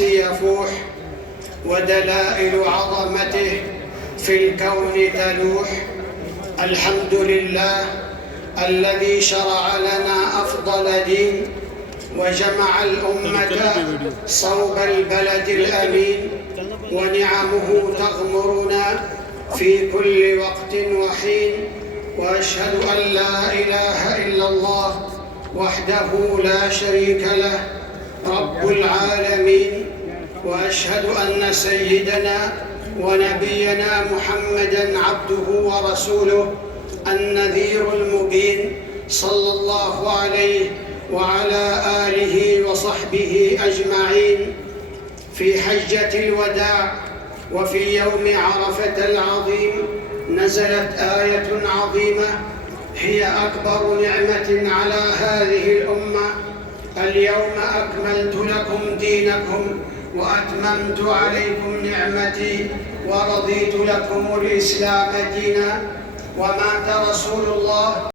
يفوح ودلائل عظمته في الكون تلوح. الحمد لله الذي شرع لنا أفضل دين وجمع الأمة صوب البلد الأمين، ونعمه تغمرنا في كل وقت وحين. وأشهد أن لا إله إلا الله وحده لا شريك له رب العالمين، وأشهد أن سيدنا ونبينا محمدًا عبده ورسوله النذير المبين، صلى الله عليه وعلى آله وصحبه أجمعين. في حجة الوداع وفي يوم عرفة العظيم نزلت آية عظيمة هي أكبر نعمة على هذه الأمة: اليوم أكملت لكم دينكم وأتممت عليكم نعمتي ورضيت لكم الإسلام دينا. ومات رسول الله